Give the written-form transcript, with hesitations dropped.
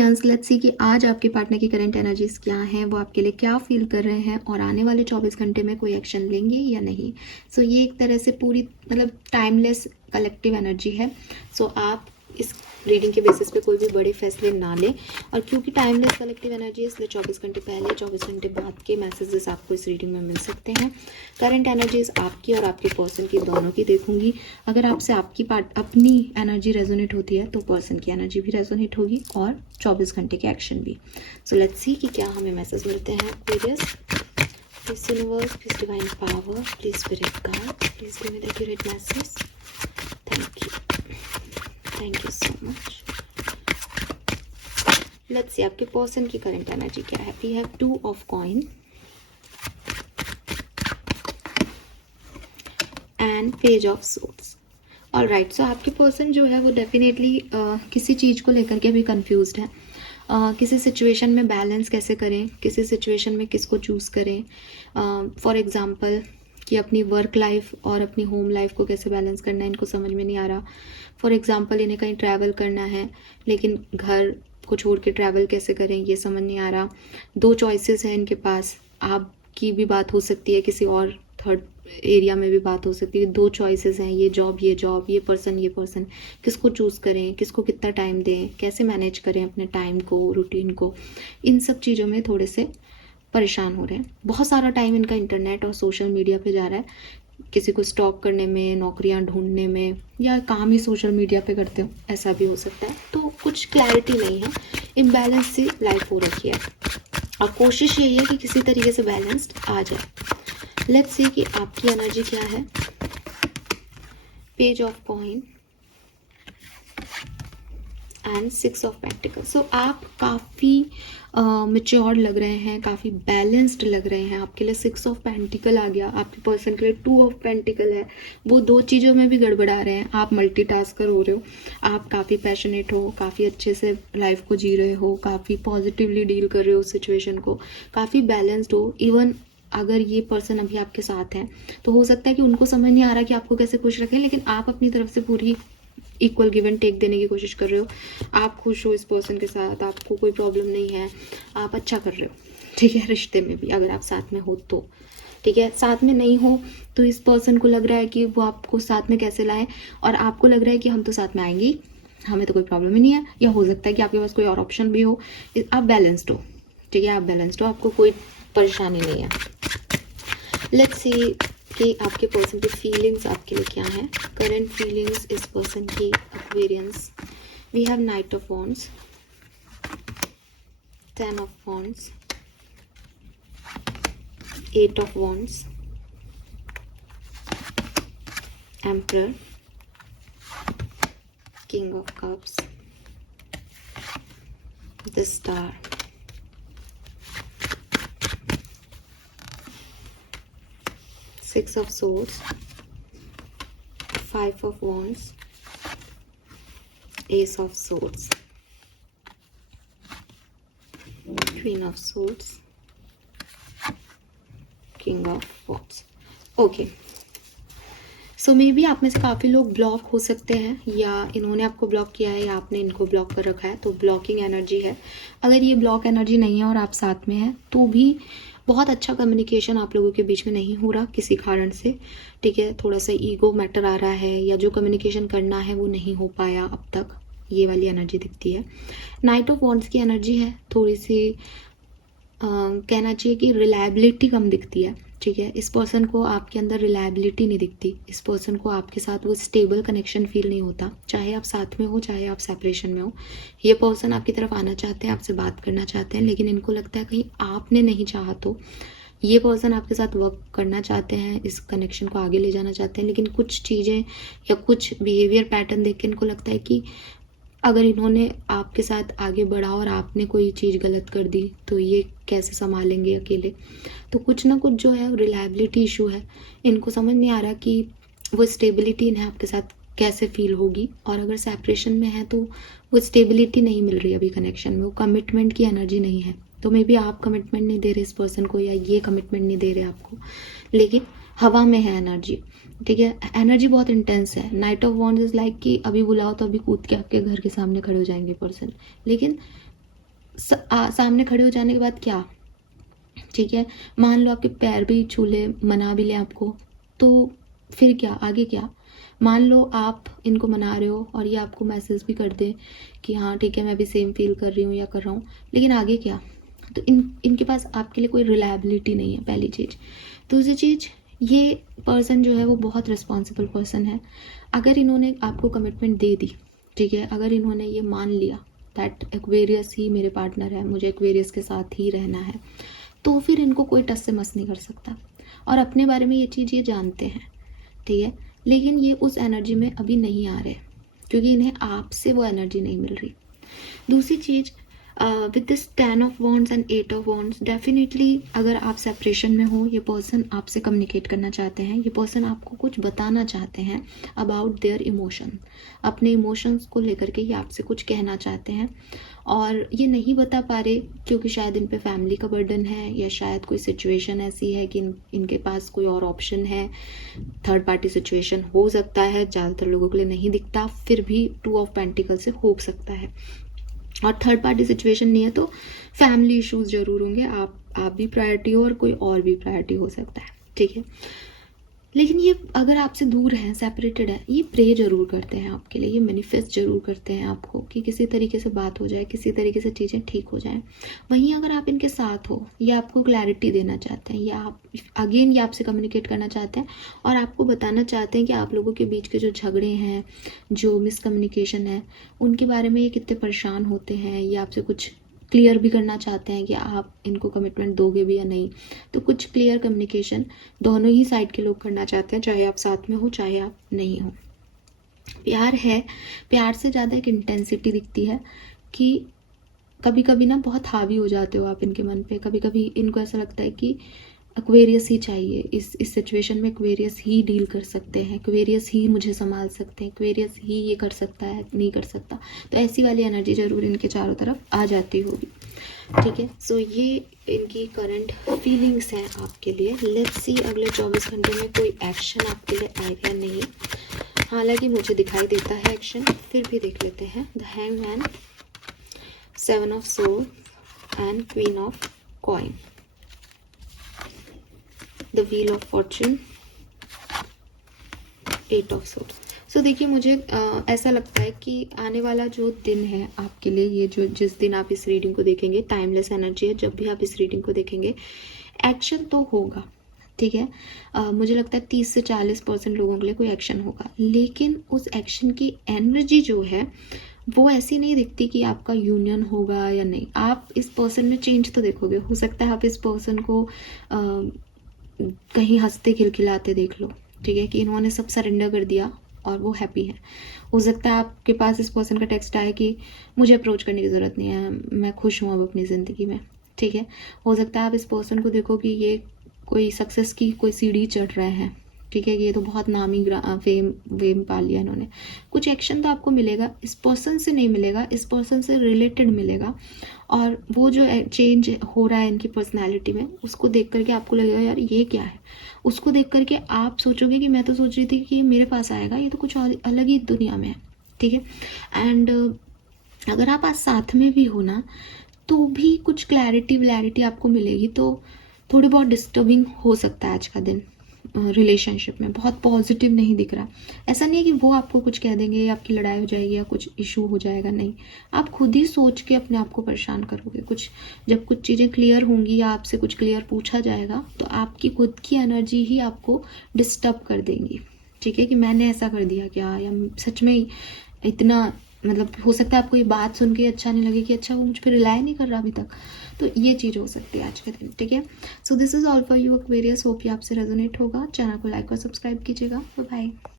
Aquarians, let's see कि आज आपके पार्टनर की करंट एनर्जीज क्या हैं, वो आपके लिए क्या फील कर रहे हैं और आने वाले 24 घंटे में कोई एक्शन लेंगे या नहीं। सो ये एक तरह से पूरी मतलब टाइमलेस कलेक्टिव एनर्जी है। सो आप इस रीडिंग के बेसिस पे कोई भी बड़े फैसले ना लें, और क्योंकि टाइमलेस कलेक्टिव एनर्जी है इसलिए 24 घंटे पहले 24 घंटे बाद के मैसेजेस आपको इस रीडिंग में मिल सकते हैं। करंट एनर्जीज आपकी और आपके पर्सन की दोनों की देखूंगी। अगर आपसे आपकी अपनी एनर्जी रेजोनेट होती है तो पर्सन की एनर्जी भी रेजोनेट होगी और 24 घंटे के एक्शन भी। सो लेट्स सी कि क्या हमें मैसेज मिलते हैं। Please universe, please divine power, please spirit guide, please give me the accurate message. Thank you so much. Let's see आपके पर्सन की करंट एनर्जी क्या है। We have 2 of coin and page of swords. Alright, so आपके person जो है वो definitely किसी चीज़ को लेकर के अभी कंफ्यूज्ड है। किसी सिचुएशन में बैलेंस कैसे करें, किसी सिचुएशन में किसको चूज़ करें। फॉर एग्जांपल कि अपनी वर्क लाइफ और अपनी होम लाइफ को कैसे बैलेंस करना है, इनको समझ में नहीं आ रहा। फॉर एग्जांपल इन्हें कहीं ट्रैवल करना है लेकिन घर को छोड़ के ट्रैवल कैसे करें ये समझ नहीं आ रहा। 2 चॉइसेस हैं इनके पास। आपकी भी बात हो सकती है, किसी और थर्ड एरिया में भी बात हो सकती है। 2 चॉइसेस हैं, ये जॉब, ये पर्सन। किसको चूज़ करें, किसको कितना टाइम दें, कैसे मैनेज करें अपने टाइम को, रूटीन को। इन सब चीज़ों में थोड़े से परेशान हो रहे हैं। बहुत सारा टाइम इनका इंटरनेट और सोशल मीडिया पे जा रहा है, किसी को स्टॉक करने में, नौकरियां ढूंढने में, या काम ही सोशल मीडिया पे करते हो, ऐसा भी हो सकता है। तो कुछ क्लैरिटी नहीं है, इम्बैलेंस सी लाइफ हो रखी है और कोशिश यही है कि किसी तरीके से बैलेंस्ड आ जाए। लेट्स सी कि आपकी एनर्जी क्या है। Page of coin and 6 of pentacle. So आप काफ़ी मेच्योर लग रहे हैं, काफ़ी बैलेंस्ड लग रहे हैं। आपके लिए 6 ऑफ पेंटिकल आ गया, आपके पर्सन के लिए 2 ऑफ पेंटिकल है। वो 2 चीज़ों में भी गड़बड़ा रहे हैं। आप मल्टीटास्कर हो रहे हो, आप काफ़ी पैशनेट हो, काफ़ी अच्छे से लाइफ को जी रहे हो, काफ़ी पॉजिटिवली डील कर रहे हो सिचुएशन को, काफ़ी बैलेंस्ड हो। इवन अगर ये पर्सन अभी आपके साथ है तो हो सकता है कि उनको समझ नहीं आ रहा कि आपको कैसे खुश रखें, लेकिन आप अपनी तरफ से पूरी इक्वल गिव एंड टेक देने की कोशिश कर रहे हो। आप खुश हो इस पर्सन के साथ, आपको कोई प्रॉब्लम नहीं है, आप अच्छा कर रहे हो, ठीक है। रिश्ते में भी अगर आप साथ में हो तो ठीक है, साथ में नहीं हो तो इस पर्सन को लग रहा है कि वो आपको साथ में कैसे लाए, और आपको लग रहा है कि हम तो साथ में आएंगे ही, हमें तो कोई प्रॉब्लम ही नहीं है। या हो सकता है कि आपके पास कोई और ऑप्शन भी हो। आप बैलेंस्ड हो, ठीक है, आप बैलेंस्ड हो, आपको कोई परेशानी नहीं है। लेट्स सी कि आपके पर्सन की फीलिंग्स आपके लिए क्या है। करंट फीलिंग्स इस पर्सन की experience. We have knight of wands, 10 of wands, 8 of wands, emperor, king of cups, the star, Six of Swords, 5 of Wands, Ace of Swords, Queen of Swords, King of Wands. Okay, so may be आप में से काफ़ी लोग block हो सकते हैं, या इन्होंने आपको ब्लॉक किया है या आपने इनको ब्लॉक कर रखा है, तो ब्लॉकिंग एनर्जी है। अगर ये ब्लॉक एनर्जी नहीं है और आप साथ में हैं तो भी बहुत अच्छा कम्युनिकेशन आप लोगों के बीच में नहीं हो रहा किसी कारण से, ठीक है। थोड़ा सा ईगो मैटर आ रहा है, या जो कम्युनिकेशन करना है वो नहीं हो पाया अब तक, ये वाली एनर्जी दिखती है। नाइट ऑफ वॉन्ड्स की एनर्जी है, थोड़ी सी कहना चाहिए कि रिलायबिलिटी कम दिखती है, ठीक है। इस पर्सन को आपके अंदर रिलायबिलिटी नहीं दिखती, इस पर्सन को आपके साथ वो स्टेबल कनेक्शन फील नहीं होता, चाहे आप साथ में हो चाहे आप सेपरेशन में हो। ये पर्सन आपकी तरफ आना चाहते हैं, आपसे बात करना चाहते हैं, लेकिन इनको लगता है कहीं आपने नहीं चाहा तो। ये पर्सन आपके साथ वर्क करना चाहते हैं, इस कनेक्शन को आगे ले जाना चाहते हैं, लेकिन कुछ चीज़ें या कुछ बिहेवियर पैटर्न देख के इनको लगता है कि अगर इन्होंने आपके साथ आगे बढ़ा और आपने कोई चीज़ गलत कर दी तो ये कैसे संभालेंगे अकेले। तो कुछ ना कुछ जो है रिलायबिलिटी इशू है, इनको समझ नहीं आ रहा कि वो स्टेबिलिटी इन्हें आपके साथ कैसे फील होगी, और अगर सेपरेशन में है तो वो स्टेबिलिटी नहीं मिल रही अभी कनेक्शन में, वो कमिटमेंट की एनर्जी नहीं है। तो मे बी आप कमिटमेंट नहीं दे रहे इस पर्सन को, या ये कमिटमेंट नहीं दे रहे आपको, लेकिन हवा में है एनर्जी, ठीक है। एनर्जी बहुत इंटेंस है। Night of wands is like कि अभी बुलाओ तो अभी कूद के आपके घर के सामने खड़े हो जाएंगे पर्सन, लेकिन सामने खड़े हो जाने के बाद क्या, ठीक है, मान लो आपके पैर भी छू ले, मना भी ले आपको, तो फिर क्या, आगे क्या। मान लो आप इनको मना रहे हो और ये आपको मैसेज भी कर दे कि हाँ ठीक है मैं भी सेम फील कर रही हूँ या कर रहा हूँ, लेकिन आगे क्या। तो इनके पास आपके लिए कोई रिलायबिलिटी नहीं है, पहली चीज़। दूसरी चीज़, ये पर्सन जो है वो बहुत रिस्पॉन्सिबल पर्सन है। अगर इन्होंने आपको कमिटमेंट दे दी, ठीक है, अगर इन्होंने ये मान लिया दैट एक्वेरियस ही मेरे पार्टनर है, मुझे एक्वेरियस के साथ ही रहना है, तो फिर इनको कोई टस से मस नहीं कर सकता। और अपने बारे में ये चीज़ ये जानते हैं, ठीक है, लेकिन ये उस एनर्जी में अभी नहीं आ रहे क्योंकि इन्हें आपसे वो एनर्जी नहीं मिल रही। दूसरी चीज़, with this 10 of wands and 8 of wands, definitely अगर आप सेपरेशन में हो, ये पर्सन आपसे कम्युनिकेट करना चाहते हैं, ये पर्सन आपको कुछ बताना चाहते हैं अबाउट देयर इमोशन, अपने इमोशंस को लेकर के ये आपसे कुछ कहना चाहते हैं और ये नहीं बता पा रहे क्योंकि शायद इन पे फैमिली का बर्डन है या शायद कोई सिचुएशन ऐसी है कि इनके पास कोई और ऑप्शन है। थर्ड पार्टी सिचुएशन हो सकता है, ज़्यादातर लोगों के लिए नहीं दिखता, फिर भी 2 ऑफ पेंटिकल से हो सकता है। और थर्ड पार्टी सिचुएशन नहीं है तो फैमिली इश्यूज जरूर होंगे, आप भी प्रायोरिटी हो और कोई और भी प्रायोरिटी हो सकता है, ठीक है। लेकिन ये अगर आपसे दूर हैं, सेपरेटेड है, ये प्रे जरूर करते हैं आपके लिए, ये मैनिफेस्ट जरूर करते हैं आपको कि किसी तरीके से बात हो जाए, किसी तरीके से चीज़ें ठीक हो जाएं। वहीं अगर आप इनके साथ हो, ये आपको क्लैरिटी देना चाहते हैं या आप अगेन ये आपसे कम्युनिकेट करना चाहते हैं और आपको बताना चाहते हैं कि आप लोगों के बीच के जो झगड़े हैं, जो मिसकम्युनिकेशन है, उनके बारे में ये कितने परेशान होते हैं, ये आपसे कुछ क्लियर भी करना चाहते हैं कि आप इनको कमिटमेंट दोगे भी या नहीं। तो कुछ क्लियर कम्युनिकेशन दोनों ही साइड के लोग करना चाहते हैं, चाहे आप साथ में हो चाहे आप नहीं हो। प्यार है, प्यार से ज़्यादा एक इंटेंसिटी दिखती है कि कभी कभी ना बहुत हावी हो जाते हो आप इनके मन पे, कभी कभी इनको ऐसा लगता है कि एक्वेरियस ही चाहिए, इस सिचुएशन में एक्वेरियस ही डील कर सकते हैं, एक्वेरियस ही मुझे संभाल सकते हैं, एक्वेरियस ही ये कर सकता है, नहीं कर सकता। तो ऐसी वाली एनर्जी जरूर इनके चारों तरफ आ जाती होगी, ठीक है। सो ये इनकी करंट फीलिंग्स हैं आपके लिए। लेट्स सी अगले 24 घंटे में कोई एक्शन आपके लिए आएगा नहीं, हालांकि मुझे दिखाई देता है एक्शन, फिर भी देख लेते हैं। The hangman, 7 of sword and queen of coin, the wheel of fortune, 8 of sword. So देखिए मुझे ऐसा लगता है कि आने वाला जो दिन है आपके लिए, ये जो जिस दिन आप इस रीडिंग को देखेंगे, टाइमलेस एनर्जी है, जब भी आप इस रीडिंग को देखेंगे एक्शन तो होगा, ठीक है। मुझे लगता है 30 से 40% लोगों के लिए कोई एक्शन होगा, लेकिन उस एक्शन की एनर्जी जो है वो ऐसी नहीं दिखती कि आपका यूनियन होगा या नहीं। आप इस पर्सन में चेंज तो देखोगे, हो सकता है आप इस पर्सन को कहीं हंसते खिलखिलाते देख लो, ठीक है, कि इन्होंने सब सरेंडर कर दिया और वो हैप्पी है। हो सकता है आपके पास इस पर्सन का टेक्स्ट आए कि मुझे अप्रोच करने की ज़रूरत नहीं है, मैं खुश हूँ अब अपनी ज़िंदगी में, ठीक है। हो सकता है आप इस पर्सन को देखो कि ये कोई सक्सेस की कोई सीढ़ी चढ़ रहे हैं, ठीक है, ये तो बहुत नामी वेम पा लिया इन्होंने। कुछ एक्शन तो आपको मिलेगा, इस पर्सन से नहीं मिलेगा, इस पर्सन से रिलेटेड मिलेगा। और वो जो चेंज हो रहा है इनकी पर्सनालिटी में, उसको देख करके आपको लगेगा यार ये क्या है। उसको देख करके आप सोचोगे कि मैं तो सोच रही थी कि ये मेरे पास आएगा, ये तो कुछ अलग ही दुनिया में है, ठीक है। एंड अगर आप आज साथ में भी हो ना, तो भी कुछ क्लैरिटी आपको मिलेगी। तो थोड़ी बहुत डिस्टर्बिंग हो सकता है आज का दिन रिलेशनशिप में, बहुत पॉजिटिव नहीं दिख रहा। ऐसा नहीं है कि वो आपको कुछ कह देंगे या आपकी लड़ाई हो जाएगी या कुछ इशू हो जाएगा, नहीं, आप खुद ही सोच के अपने आप को परेशान करोगे। जब कुछ चीज़ें क्लियर होंगी या आपसे कुछ क्लियर पूछा जाएगा तो आपकी खुद की एनर्जी ही आपको डिस्टर्ब कर देंगी, ठीक है, कि मैंने ऐसा कर दिया क्या, या सच में इतना, मतलब हो सकता है आपको ये बात सुन के अच्छा नहीं लगे कि अच्छा वो मुझ पर रिलाई नहीं कर रहा अभी तक। तो ये चीज़ हो सकती है आज के दिन, ठीक है। So this is all for you Aquarius, hope ये आपसे रेजोनेट होगा। चैनल को लाइक और सब्सक्राइब कीजिएगा। Bye bye.